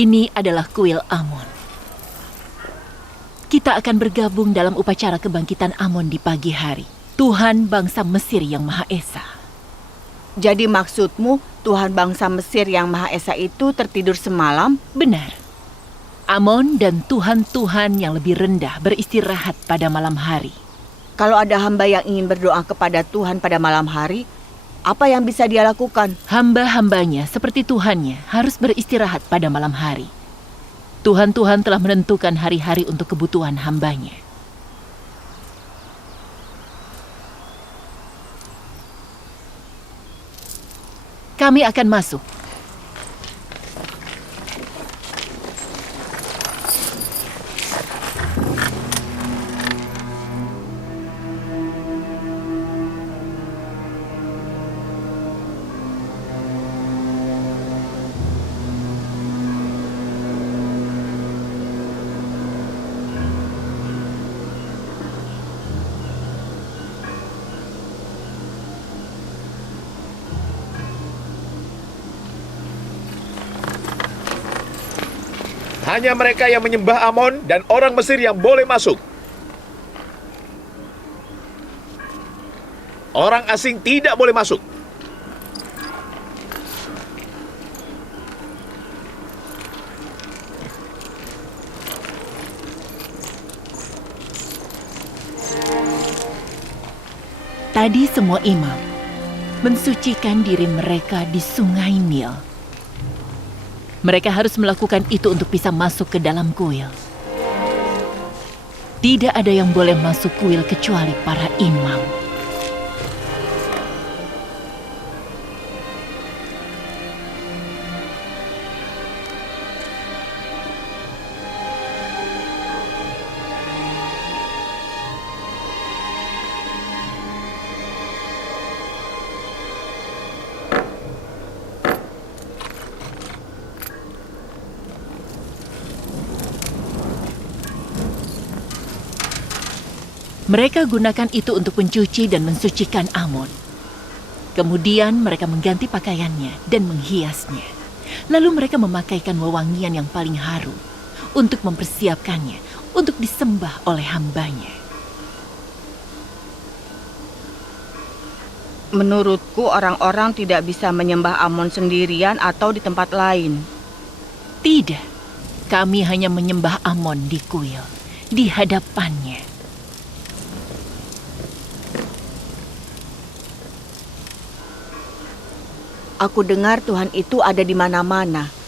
Ini adalah kuil Amon. Kita akan bergabung dalam upacara kebangkitan Amon di pagi hari. Tuhan bangsa Mesir yang Maha Esa. Jadi maksudmu Tuhan bangsa Mesir yang Maha Esa itu tertidur semalam? Benar. Amon dan Tuhan-Tuhan yang lebih rendah beristirahat pada malam hari. Kalau ada hamba yang ingin berdoa kepada Tuhan pada malam hari, apa yang bisa dia lakukan? Hamba-hambanya seperti Tuhannya harus beristirahat pada malam hari. Tuhan-Tuhan telah menentukan hari-hari untuk kebutuhan hambanya. Kami akan masuk. Hanya mereka yang menyembah Amon dan orang Mesir yang boleh masuk. Orang asing tidak boleh masuk. Tadi semua imam mensucikan diri mereka di Sungai Nil. Mereka harus melakukan itu untuk bisa masuk ke dalam kuil. Tidak ada yang boleh masuk kuil kecuali para imam. Mereka gunakan itu untuk mencuci dan mensucikan Amon. Kemudian mereka mengganti pakaiannya dan menghiasnya. Lalu mereka memakaikan wewangian yang paling harum untuk mempersiapkannya untuk disembah oleh hambanya. Menurutku orang-orang tidak bisa menyembah Amon sendirian atau di tempat lain. Tidak, kami hanya menyembah Amon di kuil, di hadapannya. Aku dengar Tuhan itu ada di mana-mana.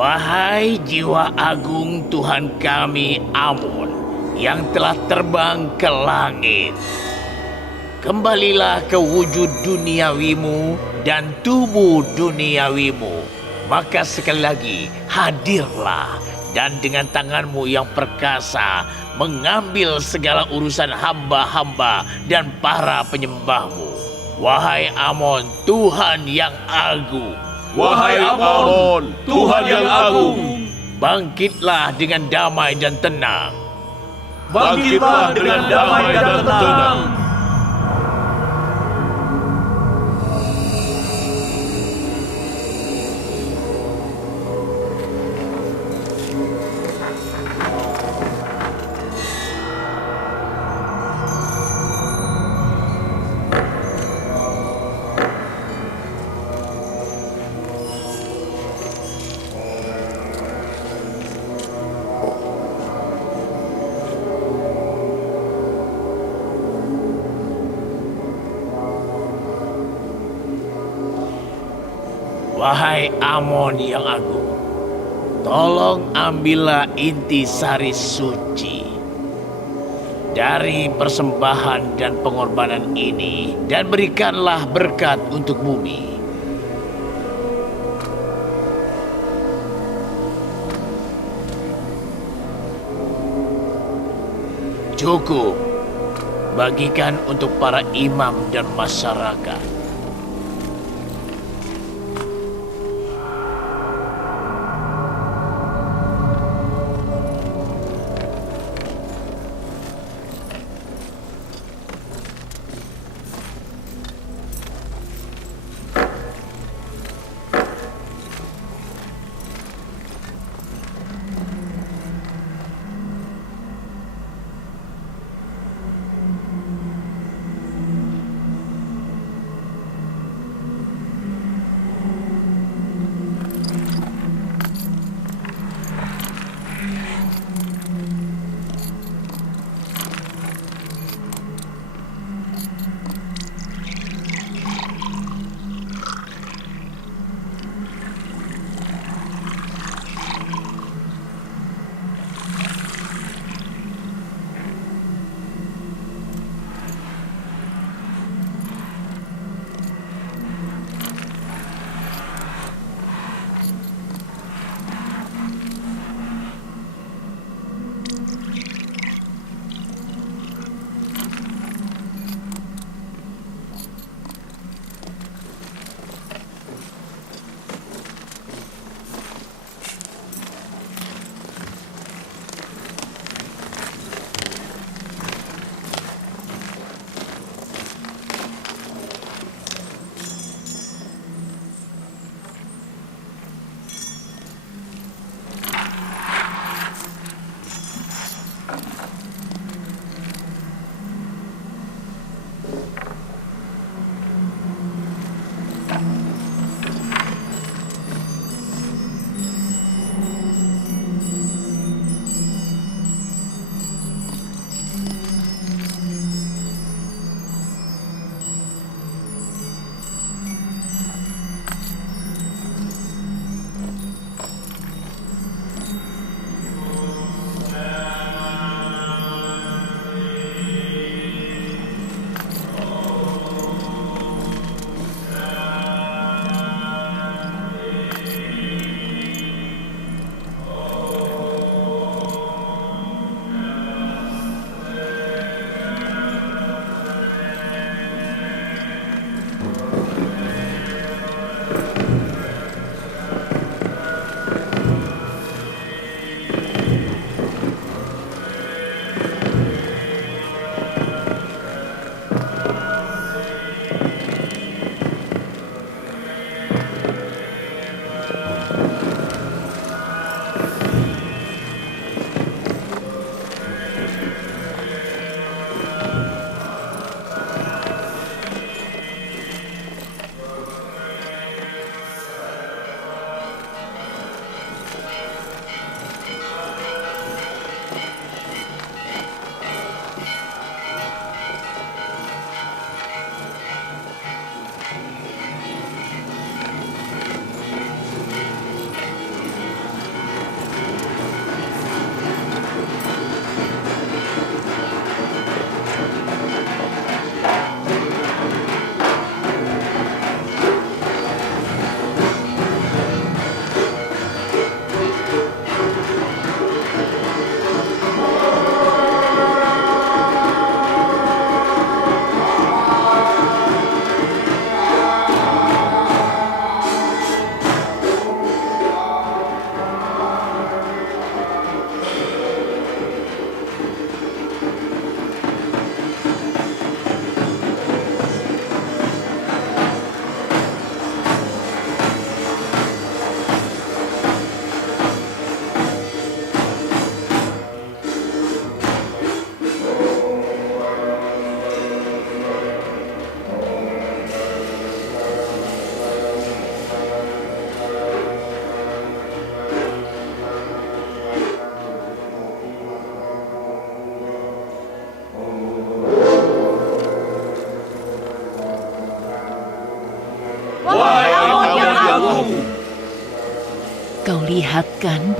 Wahai jiwa agung Tuhan kami Amon yang telah terbang ke langit, kembalilah ke wujud duniawimu dan tubuh duniawimu. Maka sekali lagi hadirlah dan dengan tanganmu yang perkasa mengambil segala urusan hamba-hamba dan para penyembahmu. Wahai Amon, Tuhan yang agung. Wahai Amon, Tuhan yang agung, Bangkitlah dengan damai dan tenang. bangkitlah dengan damai dan tenang. Wahai Amon yang agung, tolong ambillah inti sari suci dari persembahan dan pengorbanan ini dan berikanlah berkat untuk bumi. Cukup, bagikan untuk para imam dan masyarakat.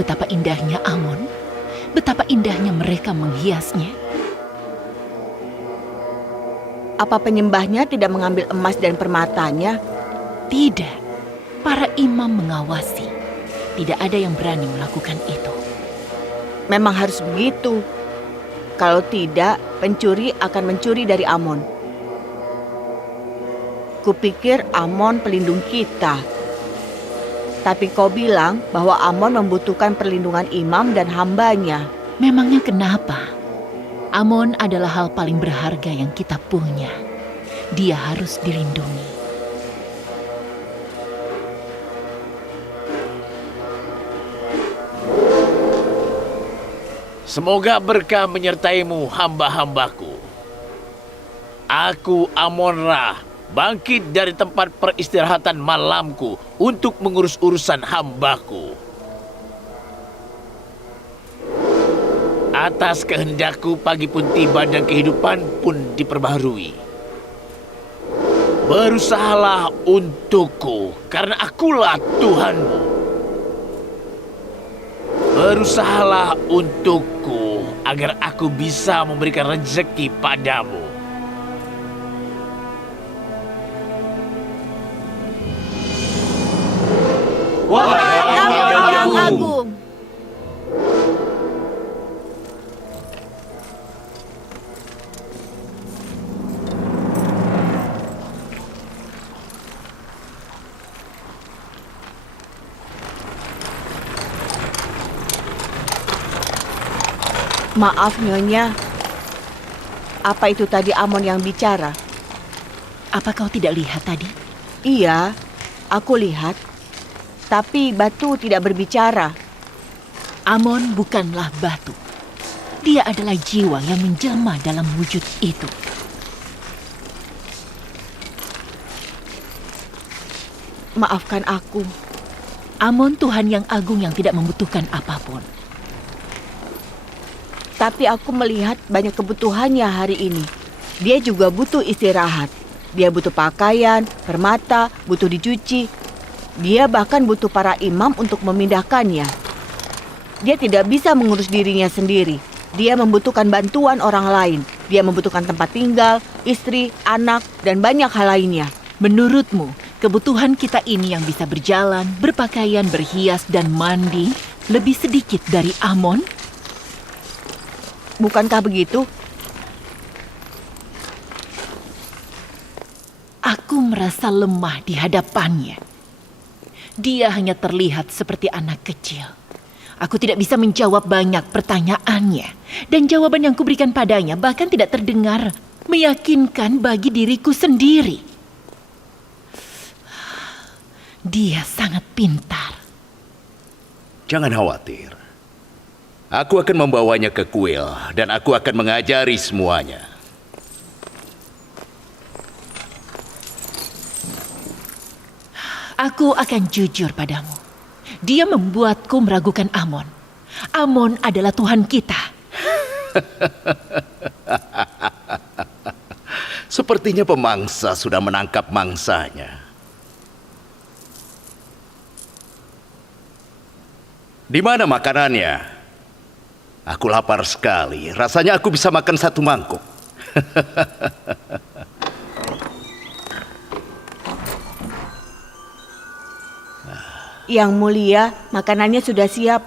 betapa indahnya Amon, betapa indahnya mereka menghiasnya. Apa penyembahnya tidak mengambil emas dan permatanya? Tidak, para imam mengawasi. Tidak ada yang berani melakukan itu. Memang harus begitu. Kalau tidak, pencuri akan mencuri dari Amon. Kupikir Amon pelindung kita. Tapi kau bilang bahwa Amon membutuhkan perlindungan imam dan hambanya. Memangnya kenapa? Amon adalah hal paling berharga yang kita punya. Dia harus dilindungi. Semoga berkah menyertaimu, hamba-hambaku. Aku Amon-Ra, bangkit dari tempat peristirahatan malamku untuk mengurus urusan hambaku. Atas kehendakku pagi pun tiba dan kehidupan pun diperbaharui. Berusahalah untukku, karena akulah Tuhanmu. Berusahalah untukku, agar aku bisa memberikan rezeki padamu. Kami orang agung. Maaf Nyonya, apa itu tadi Amon yang bicara? Apa kau tidak lihat tadi? Iya, aku lihat. Tapi batu tidak berbicara. Amon bukanlah batu. Dia adalah jiwa yang menjelma dalam wujud itu. Maafkan aku. Amon Tuhan yang agung yang tidak membutuhkan apapun. Tapi aku melihat banyak kebutuhannya hari ini. Dia juga butuh istirahat. Dia butuh pakaian, permata, butuh dicuci. Dia bahkan butuh para imam untuk memindahkannya. Dia tidak bisa mengurus dirinya sendiri. Dia membutuhkan bantuan orang lain. Dia membutuhkan tempat tinggal, istri, anak, dan banyak hal lainnya. Menurutmu, kebutuhan kita ini yang bisa berjalan, berpakaian, berhias, dan mandi lebih sedikit dari Amon? Bukankah begitu? Aku merasa lemah di hadapannya. Dia hanya terlihat seperti anak kecil. Aku tidak bisa menjawab banyak pertanyaannya. Dan jawaban yang kuberikan padanya bahkan tidak terdengar meyakinkan bagi diriku sendiri. Dia sangat pintar. Jangan khawatir. Aku akan membawanya ke kuil dan aku akan mengajari semuanya. Aku akan jujur padamu. Dia membuatku meragukan Amon. Amon adalah Tuhan kita. Sepertinya pemangsa sudah menangkap mangsanya. Di mana makanannya? Aku lapar sekali. Rasanya aku bisa makan satu mangkuk. Yang mulia, makanannya sudah siap.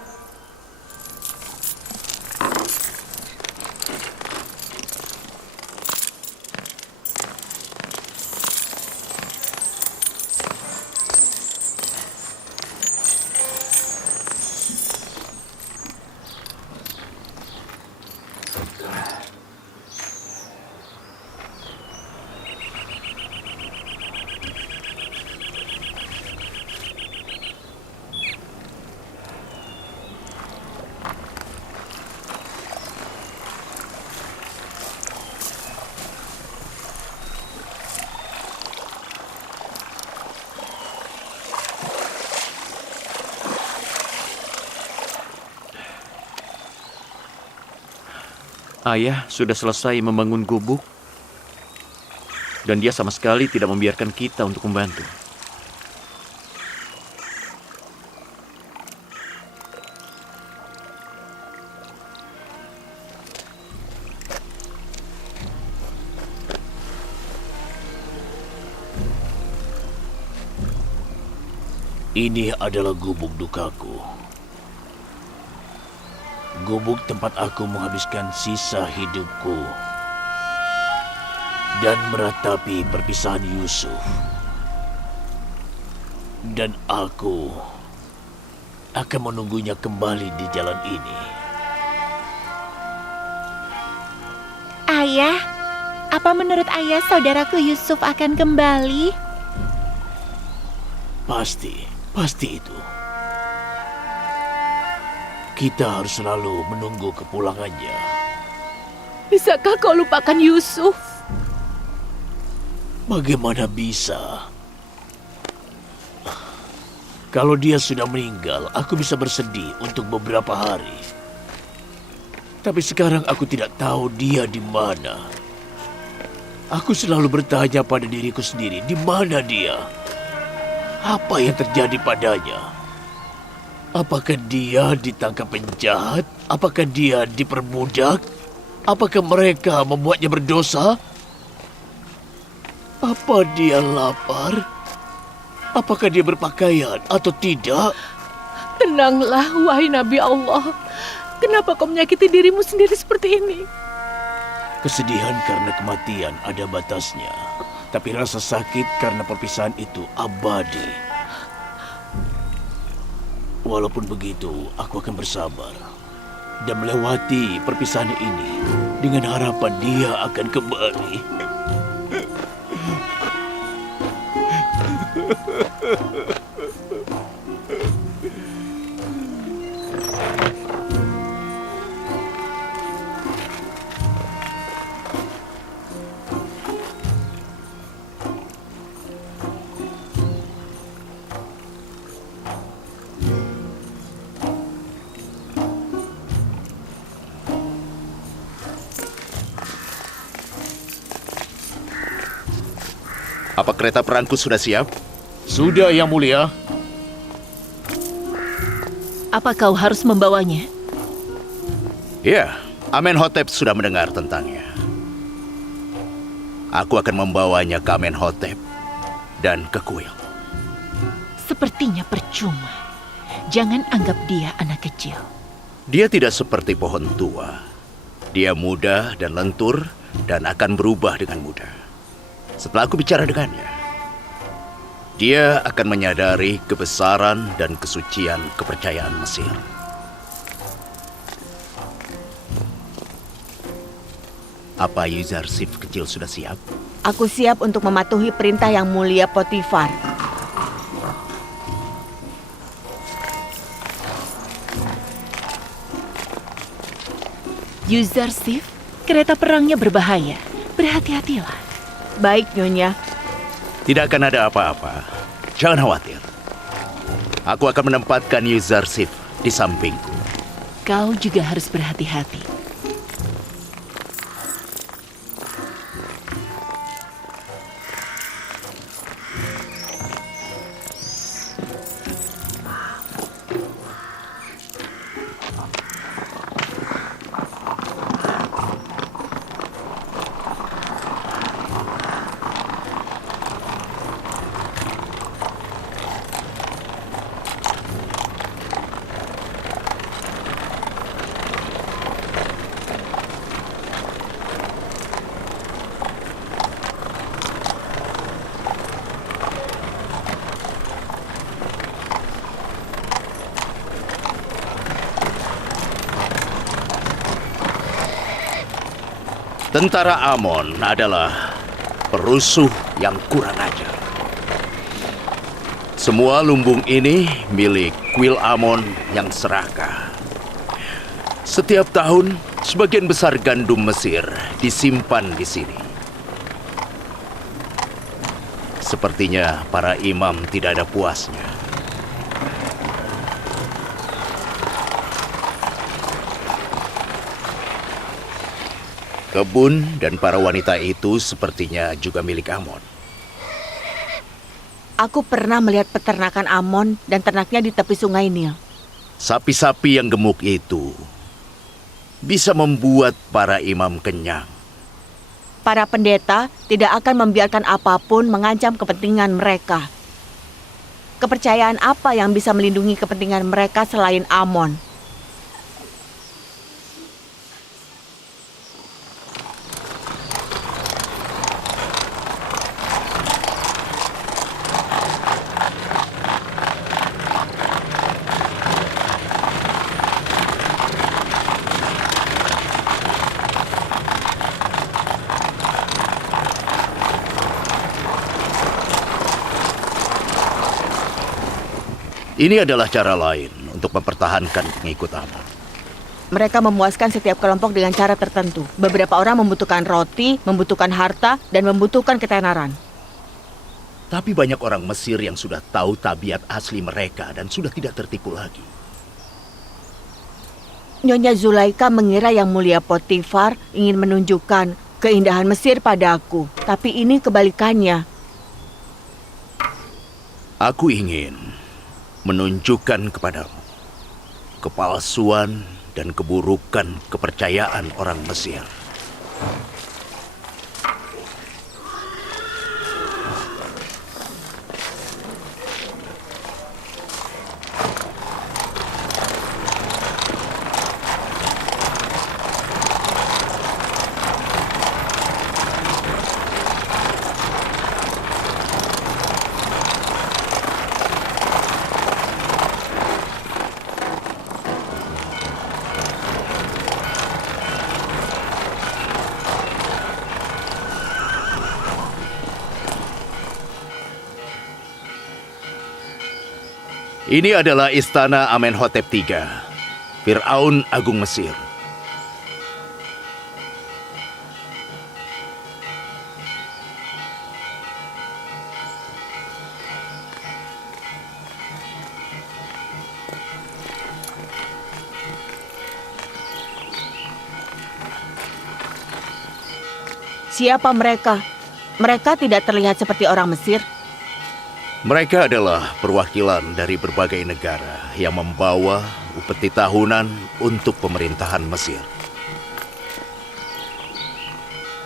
Ayah sudah selesai membangun gubuk dan dia sama sekali tidak membiarkan kita untuk membantu. Ini adalah gubuk dukaku. Gubuk tempat aku menghabiskan sisa hidupku dan meratapi perpisahan Yusuf. Dan aku akan menunggunya kembali di jalan ini. Ayah, apa menurut ayah saudaraku Yusuf akan kembali? Pasti itu. Kita harus selalu menunggu kepulangannya. Bisakah kau lupakan Yusuf? Bagaimana bisa? Kalau dia sudah meninggal, aku bisa bersedih untuk beberapa hari. Tapi sekarang aku tidak tahu dia di mana. Aku selalu bertanya pada diriku sendiri, di mana dia? Apa yang terjadi padanya? Apakah dia ditangkap penjahat? Apakah dia diperbudak? Apakah mereka membuatnya berdosa? Apa dia lapar? Apakah dia berpakaian atau tidak? Tenanglah, wahai Nabi Allah. Kenapa kau menyakiti dirimu sendiri seperti ini? Kesedihan karena kematian ada batasnya. Tapi rasa sakit karena perpisahan itu abadi. Walaupun begitu, aku akan bersabar dan melewati perpisahan ini dengan harapan dia akan kembali. Apa kereta perangku sudah siap? Sudah, Yang Mulia. Apa kau harus membawanya? Ya, Amenhotep sudah mendengar tentangnya. Aku akan membawanya ke Amenhotep dan ke kuil. Sepertinya percuma. Jangan anggap dia anak kecil. Dia tidak seperti pohon tua. Dia muda dan lentur dan akan berubah dengan mudah. Setelah aku bicara dengannya, dia akan menyadari kebesaran dan kesucian kepercayaan Mesir. Apa Yuzarsif kecil sudah siap? Aku siap untuk mematuhi perintah Yang Mulia Potifar. Yuzarsif, kereta perangnya berbahaya. Berhati-hatilah. Baik, Nyonya. Tidak akan ada apa-apa. Jangan khawatir. Aku akan menempatkan Yuzarsif di sampingku. Kau juga harus berhati-hati. Tentara Amon adalah perusuh yang kurang ajar. Semua lumbung ini milik kuil Amon yang serakah. Setiap tahun, sebagian besar gandum Mesir disimpan di sini. Sepertinya para imam tidak ada puasnya. Kebun dan para wanita itu sepertinya juga milik Amon. Aku pernah melihat peternakan Amon dan ternaknya di tepi sungai Nil. Sapi-sapi yang gemuk itu bisa membuat para imam kenyang. Para pendeta tidak akan membiarkan apapun mengancam kepentingan mereka. Kepercayaan apa yang bisa melindungi kepentingan mereka selain Amon? Ini adalah cara lain untuk mempertahankan pengikut Amon. Mereka memuaskan setiap kelompok dengan cara tertentu. Beberapa orang membutuhkan roti, membutuhkan harta, dan membutuhkan ketenaran. Tapi banyak orang Mesir yang sudah tahu tabiat asli mereka dan sudah tidak tertipu lagi. Nyonya Zulaika mengira Yang Mulia Potifar ingin menunjukkan keindahan Mesir padaku. Tapi ini kebalikannya. Aku ingin menunjukkan kepadamu kepalsuan dan keburukan kepercayaan orang Mesir. Ini adalah istana Amenhotep III, Fir'aun Agung Mesir. Siapa mereka? Mereka tidak terlihat seperti orang Mesir. Mereka adalah perwakilan dari berbagai negara yang membawa upeti tahunan untuk pemerintahan Mesir.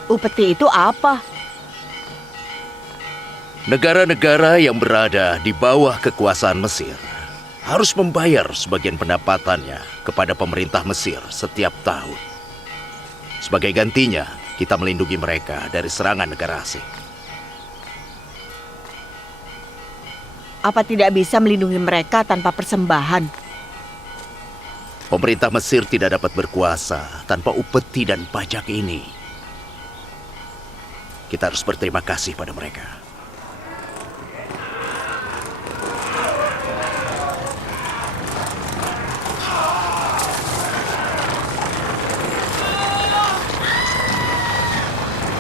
Upeti itu apa? Negara-negara yang berada di bawah kekuasaan Mesir harus membayar sebagian pendapatannya kepada pemerintah Mesir setiap tahun. Sebagai gantinya, kita melindungi mereka dari serangan negara asing. Apa tidak bisa melindungi mereka tanpa persembahan? Pemerintah Mesir tidak dapat berkuasa tanpa upeti dan pajak ini. Kita harus berterima kasih pada mereka.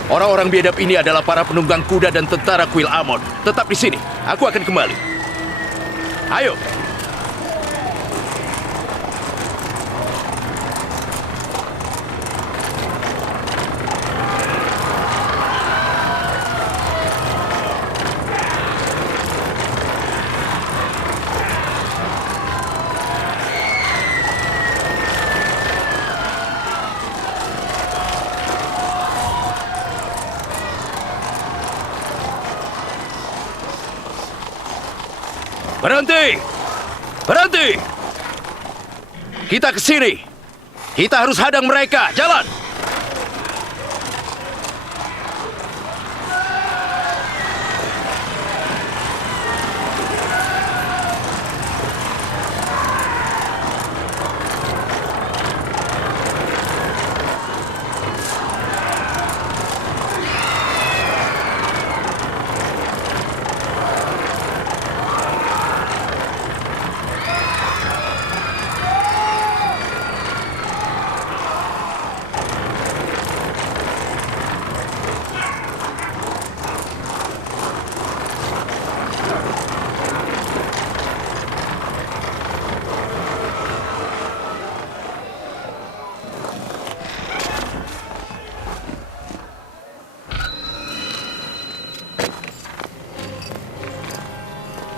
Orang-orang biadab ini adalah para penunggang kuda dan tentara kuil Amon. Tetap di sini. Aku akan kembali. Ayo. Berhenti! Berhenti! Kita ke sini. Kita harus hadang mereka. Jalan!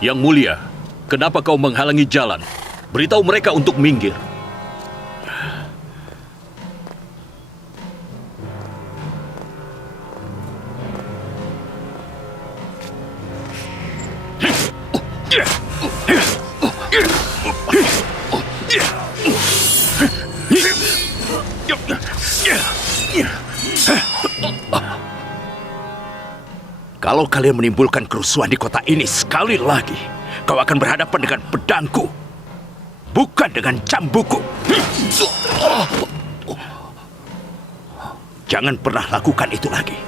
Yang mulia, kenapa kau menghalangi jalan? Beritahu mereka untuk minggir. Kalau kalian menimbulkan kerusuhan di kota ini sekali lagi, kau akan berhadapan dengan pedangku, bukan dengan cambuku. Jangan pernah lakukan itu lagi.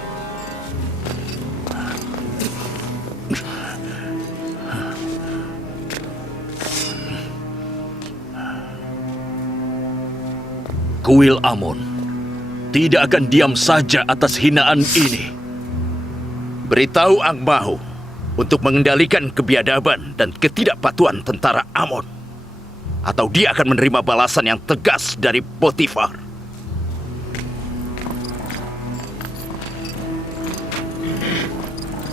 Kuil Amon tidak akan diam saja atas hinaan ini. Beritahu Ang Mahu untuk mengendalikan kebiadaban dan ketidakpatuhan tentara Amon, atau dia akan menerima balasan yang tegas dari Potifar.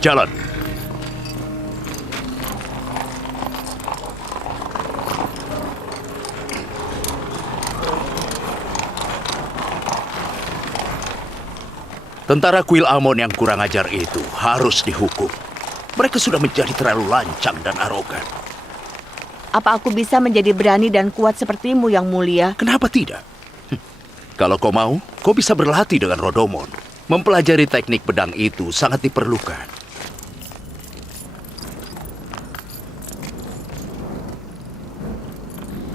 Jalan. Tentara kuil Amon yang kurang ajar itu harus dihukum. Mereka sudah menjadi terlalu lancang dan arogan. Apa aku bisa menjadi berani dan kuat sepertimu, Yang Mulia? Kenapa tidak? Kalau kau mau, kau bisa berlatih dengan Rodomon. Mempelajari teknik pedang itu sangat diperlukan.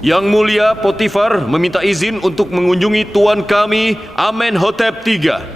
Yang Mulia Potifar meminta izin untuk mengunjungi tuan kami Amenhotep III.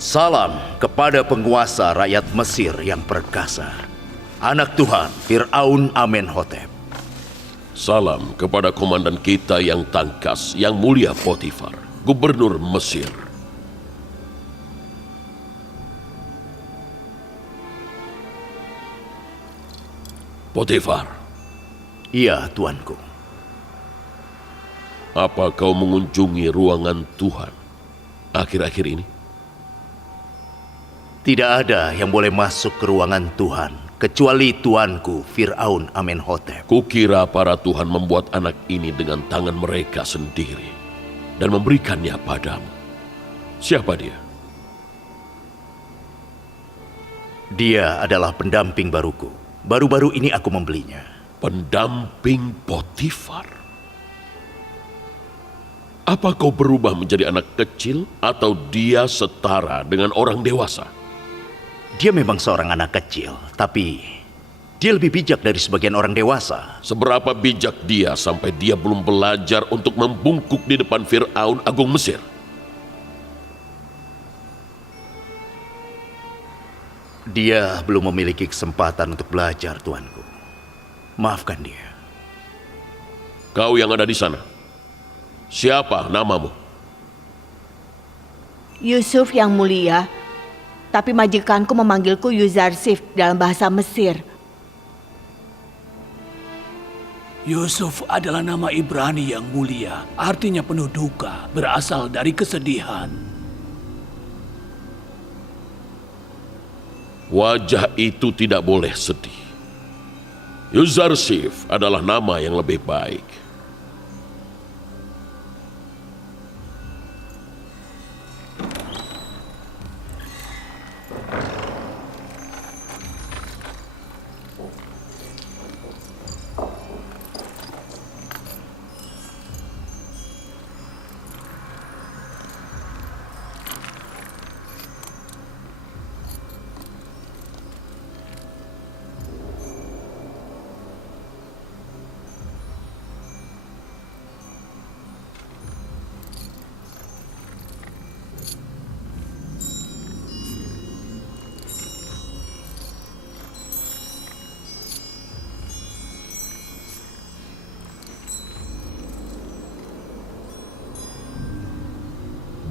Salam kepada penguasa rakyat Mesir yang perkasa, anak Tuhan Fir'aun Amenhotep. Salam kepada komandan kita yang tangkas, Yang Mulia Potifar, Gubernur Mesir. Potifar. Iya, tuanku. Apa kau mengunjungi ruangan Tuhan akhir-akhir ini? Tidak ada yang boleh masuk ke ruangan Tuhan kecuali tuanku Fir'aun Amenhotep. Kukira para Tuhan membuat anak ini dengan tangan mereka sendiri dan memberikannya padamu. Siapa dia? Dia adalah pendamping baruku. Baru-baru ini aku membelinya. Pendamping Potifar. Apa kau berubah menjadi anak kecil atau dia setara dengan orang dewasa? Dia memang seorang anak kecil, tapi dia lebih bijak dari sebagian orang dewasa. Seberapa bijak dia sampai dia belum belajar untuk membungkuk di depan Fir'aun Agung Mesir? Dia belum memiliki kesempatan untuk belajar, tuanku. Maafkan dia. Kau yang ada di sana, siapa namamu? Yusuf, Yang Mulia. Tapi majikanku memanggilku Yuzarsif dalam bahasa Mesir. Yusuf adalah nama Ibrani yang mulia, artinya penuh duka, berasal dari kesedihan. Wajah itu tidak boleh sedih. Yuzarsif adalah nama yang lebih baik.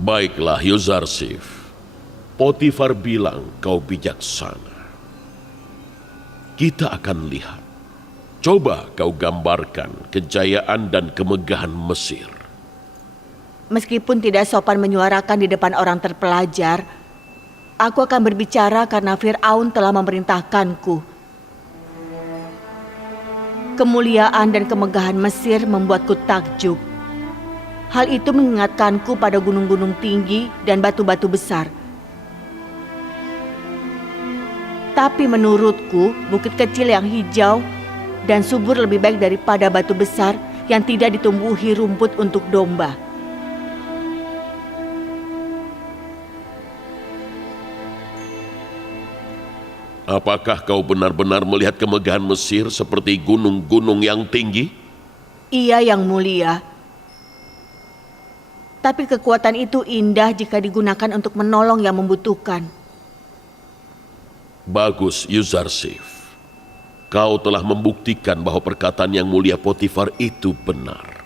Baiklah, Yuzarsif. Potifar bilang kau bijaksana. Kita akan lihat. Coba kau gambarkan kejayaan dan kemegahan Mesir. Meskipun tidak sopan menyuarakan di depan orang terpelajar, aku akan berbicara karena Fir'aun telah memerintahkanku. Kemuliaan dan kemegahan Mesir membuatku takjub. Hal itu mengingatkanku pada gunung-gunung tinggi dan batu-batu besar. Tapi menurutku, bukit kecil yang hijau dan subur lebih baik daripada batu besar yang tidak ditumbuhi rumput untuk domba. Apakah kau benar-benar melihat kemegahan Mesir seperti gunung-gunung yang tinggi? Iya, Yang Mulia. Tapi kekuatan itu indah jika digunakan untuk menolong yang membutuhkan. Bagus, Yuzarsif. Kau telah membuktikan bahwa perkataan Yang Mulia Potifar itu benar.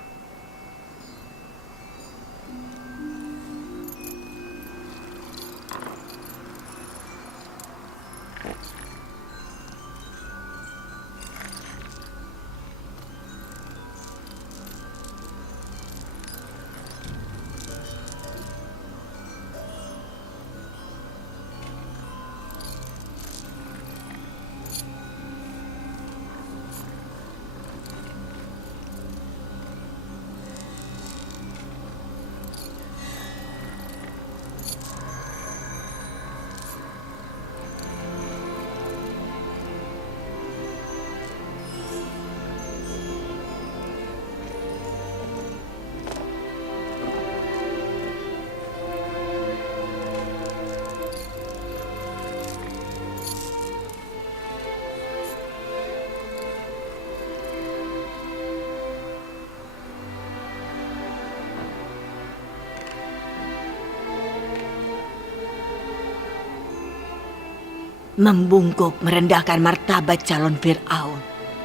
Membungkuk merendahkan martabat calon Fir'aun.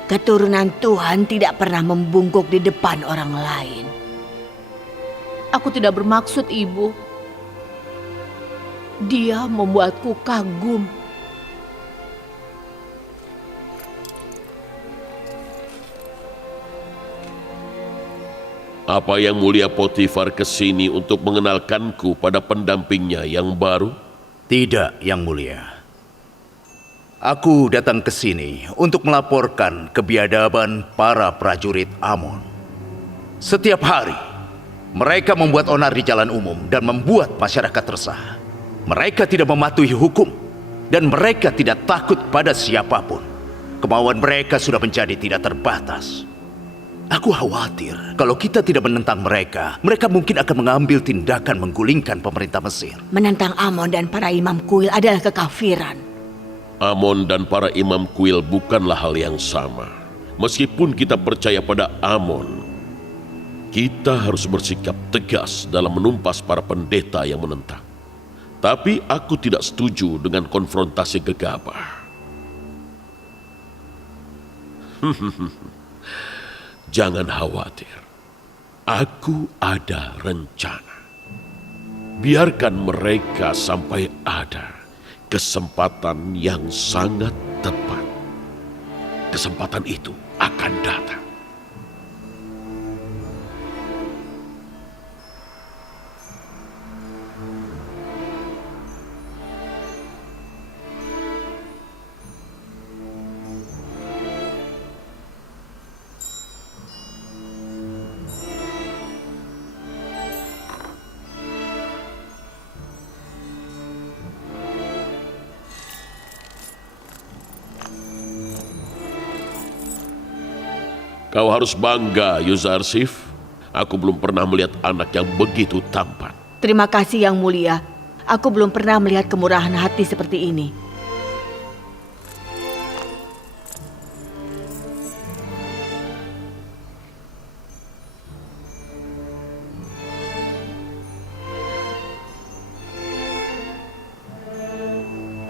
Keturunan Tuhan tidak pernah membungkuk di depan orang lain. Aku tidak bermaksud, Ibu. Dia membuatku kagum. Apa Yang Mulia Potifar ke sini untuk mengenalkanku pada pendampingnya yang baru? Tidak, Yang Mulia. Aku datang ke sini untuk melaporkan kebiadaban para prajurit Amon. Setiap hari, mereka membuat onar di jalan umum dan membuat masyarakat resah. Mereka tidak mematuhi hukum dan mereka tidak takut pada siapapun. Kemauan mereka sudah menjadi tidak terbatas. Aku khawatir kalau kita tidak menentang mereka, mereka mungkin akan mengambil tindakan menggulingkan pemerintah Mesir. Menentang Amon dan para imam kuil adalah kekafiran. Amon dan para imam kuil bukanlah hal yang sama. Meskipun kita percaya pada Amon, kita harus bersikap tegas dalam menumpas para pendeta yang menentang. Tapi aku tidak setuju dengan konfrontasi gegabah. Jangan khawatir, aku ada rencana. Biarkan mereka sampai ada kesempatan yang sangat tepat. Kesempatan itu akan datang. Kau harus bangga, Yuzarsif. Aku belum pernah melihat anak yang begitu tampan. Terima kasih Yang Mulia. Aku belum pernah melihat kemurahan hati seperti ini.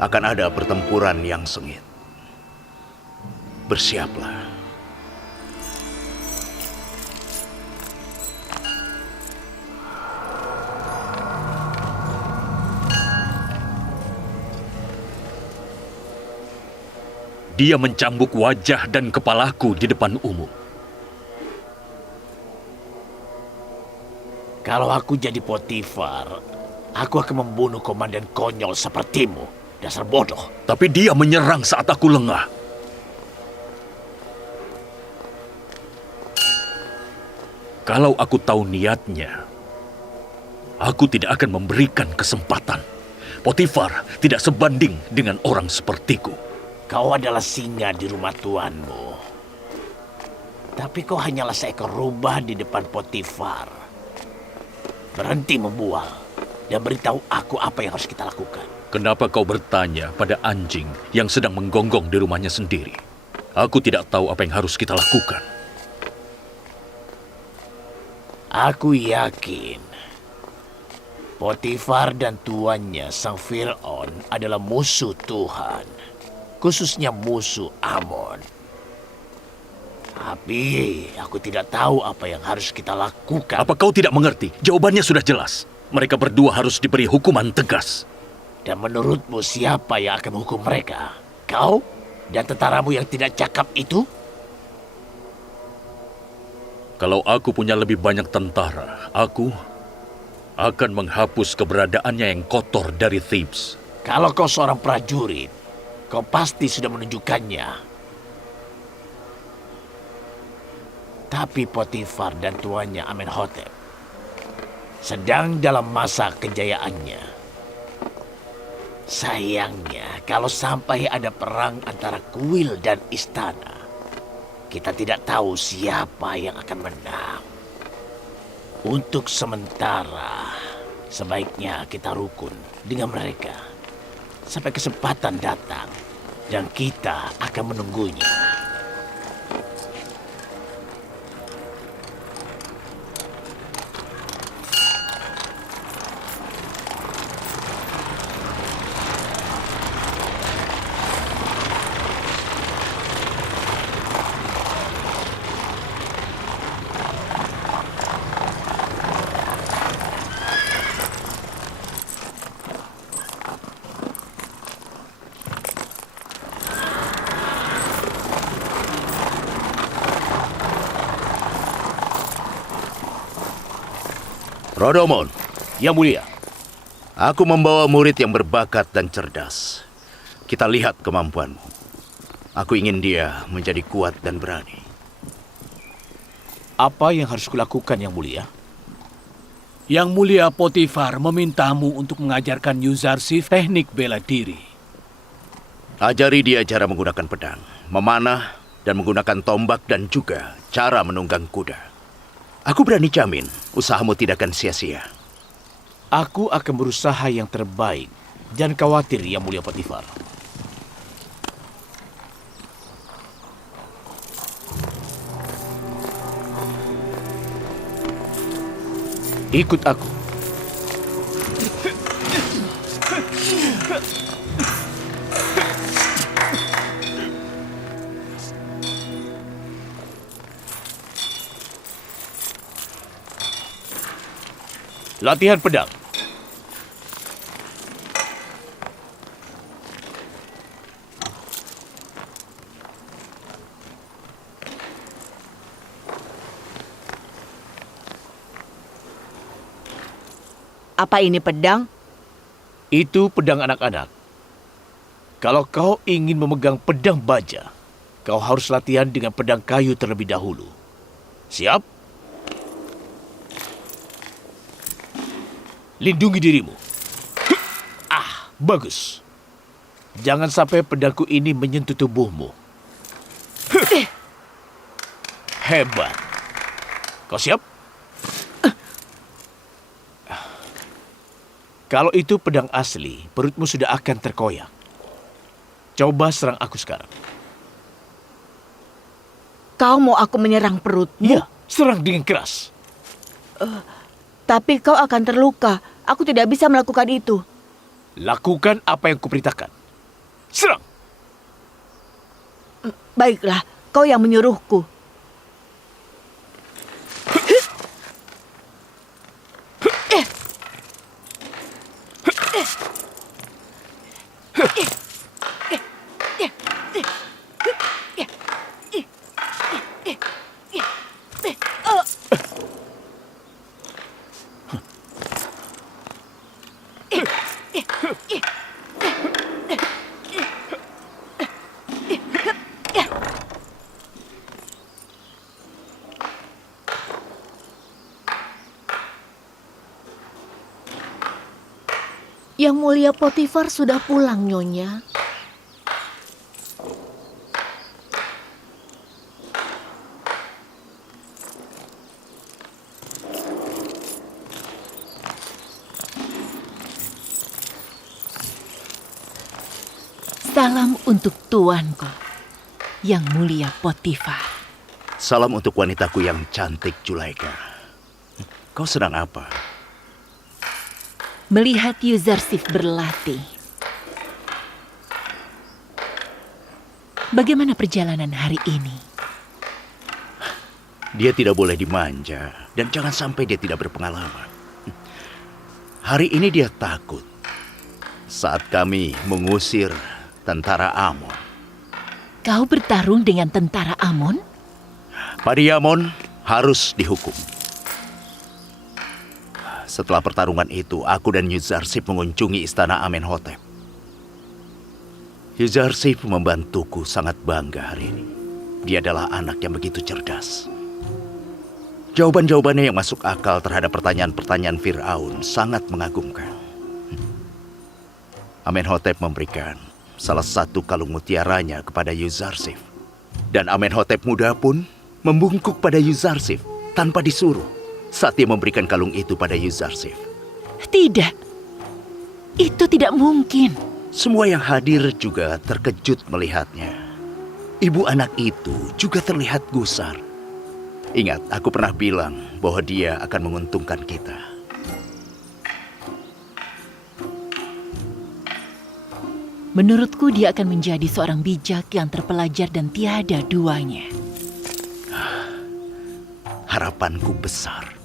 Akan ada pertempuran yang sengit. Bersiaplah. Dia mencambuk wajah dan kepalaku di depan umum. Kalau aku jadi Potifar, aku akan membunuh komandan konyol sepertimu. Dasar bodoh. Tapi dia menyerang saat aku lengah. Kalau aku tahu niatnya, aku tidak akan memberikan kesempatan. Potifar tidak sebanding dengan orang sepertiku. Kau adalah singa di rumah tuanmu. Tapi kau hanyalah seekor rubah di depan Potifar. Berhenti membual dan beritahu aku apa yang harus kita lakukan. Kenapa kau bertanya pada anjing yang sedang menggonggong di rumahnya sendiri? Aku tidak tahu apa yang harus kita lakukan. Aku yakin Potifar dan tuannya Sang Fir'aun adalah musuh Tuhan, khususnya musuh Amon. Tapi aku tidak tahu apa yang harus kita lakukan. Apa kau tidak mengerti? Jawabannya sudah jelas. Mereka berdua harus diberi hukuman tegas. Dan menurutmu siapa yang akan menghukum mereka? Kau dan tentaramu yang tidak cakap itu? Kalau aku punya lebih banyak tentara, aku akan menghapus keberadaannya yang kotor dari Thebes. Kalau kau seorang prajurit, kau pasti sudah menunjukkannya. Tapi Potifar dan tuannya Amenhotep sedang dalam masa kejayaannya. Sayangnya, kalau sampai ada perang antara kuil dan istana, kita tidak tahu siapa yang akan menang. Untuk sementara, sebaiknya kita rukun dengan mereka sampai kesempatan datang dan kita akan menunggunya. Rodomon, Yang mulia, aku membawa murid yang berbakat dan cerdas. Kita lihat kemampuanmu. Aku ingin dia menjadi kuat dan berani. apa yang harus kulakukan Yang mulia? Yang mulia Potifar memintamu untuk mengajarkan Yuzarsif teknik bela diri. Ajari dia cara menggunakan pedang, memanah, dan menggunakan tombak dan juga cara menunggang kuda. Aku berani jamin usahamu tidak akan sia-sia. Aku akan berusaha yang terbaik. Jangan khawatir Yang mulia Potifar. Ikut aku. Latihan pedang. Apa ini pedang? Itu pedang anak-anak. Kalau kau ingin memegang pedang baja, kau harus latihan dengan pedang kayu terlebih dahulu. Siap? Lindungi dirimu. Bagus. Jangan sampai pedangku ini menyentuh tubuhmu. Hebat. Kau siap? Kalau itu pedang asli, perutmu sudah akan terkoyak. Coba serang aku sekarang. Kau mau aku menyerang perutmu? Iya, serang dengan keras. Tapi kau akan terluka. Aku tidak bisa melakukan itu. Lakukan apa yang kuperintahkan. Serang! Baiklah, kau yang menyuruhku. Yang Mulia Potifar sudah pulang, Nyonya. Salam untuk tuanku, Yang Mulia Potifar. Salam untuk wanitaku yang cantik, Julaika. Kau sedang apa? Melihat Yuzarsif berlatih. Bagaimana perjalanan hari ini? Dia tidak boleh dimanja dan jangan sampai dia tidak berpengalaman. Hari ini dia takut saat kami mengusir tentara Amon. Kau bertarung dengan tentara Amon? Padiamon harus dihukum. Setelah pertarungan itu, aku dan Yuzarsif mengunjungi istana Amenhotep. Yuzarsif membantuku sangat bangga hari ini. Dia adalah anak yang begitu cerdas. Jawaban-jawabannya yang masuk akal terhadap pertanyaan-pertanyaan Fir'aun sangat mengagumkan. Amenhotep memberikan salah satu kalung mutiaranya kepada Yuzarsif. Dan Amenhotep muda pun membungkuk pada Yuzarsif tanpa disuruh saat dia memberikan kalung itu pada Yuzarsif. Tidak, itu tidak mungkin. Semua yang hadir juga terkejut melihatnya. Ibu anak itu juga terlihat gusar. Ingat, aku pernah bilang bahwa dia akan menguntungkan kita. Menurutku dia akan menjadi seorang bijak yang terpelajar dan tiada duanya. Harapanku besar.